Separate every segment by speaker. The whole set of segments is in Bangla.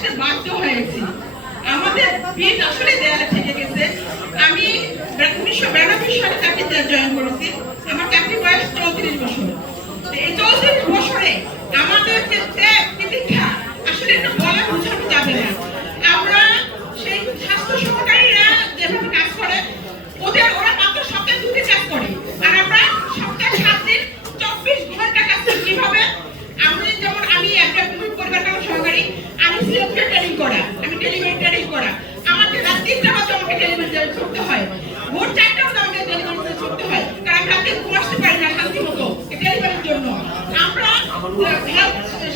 Speaker 1: আসতে বাধ্য হয়েছি। আমাদের পিঠ আসলে দেয়ালে থেকে গেছে। আমি উনিশশো বিরানব্বই সালে চাকরিতে জয়েন করেছি? আমার চাকরি বয়স চৌত্রিশ বছর। এই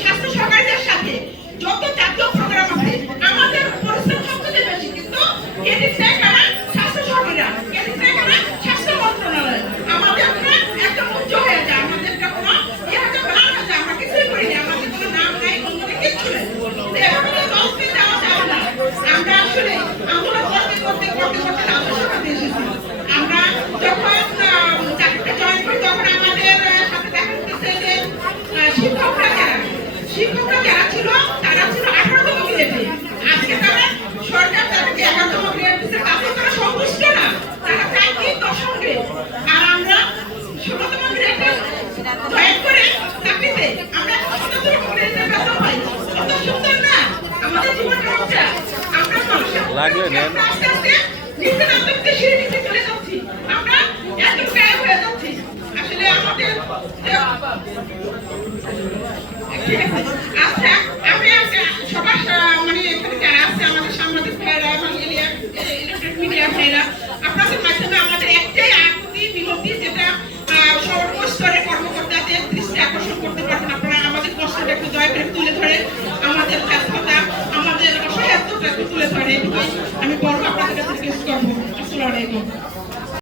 Speaker 1: স্বাস্থ্য সহকারীদের সাথে যত শিক্ষকরা যারা শিক্ষকরা যারা ছিল তারা ছিল আঠারোতম গ্রেডে আজকে তারা সরকার তাদেরকে এগারোতম গ্রেড দিচ্ছে তাতে তারা সন্তুষ্ট না। তারা চায় কি? দশম গ্রেড আর আমরা ষোলতম গ্রেডে জয়েন করে চাকরিতে আমরা এখন সতেরোতম গ্রেডে বেতন পাই। কত সুন্দর না। আমাদের জীবন রক্ষা আমরা মানুষের
Speaker 2: লাগলে নেন।
Speaker 1: আস্তে আস্তে নিচে নামতে সিঁড়ি নিচে চলে যাচ্ছি। আমরা এত ব্যয় হয়ে যাচ্ছি। আসলে আমাদের। আচ্ছা মানে আমাদের কর্মকর্তাদের আকর্ষণ করতে পারবেন। আপনারা আমাদের কষ্টটা একটু দয়া তুলে ধরে আমাদের ব্যস্ততা, আমাদের অসহায়ত্বটা একটু তুলে ধরে আমি বলব আপনাদের কাছে করব। আসসালামু আলাইকুম।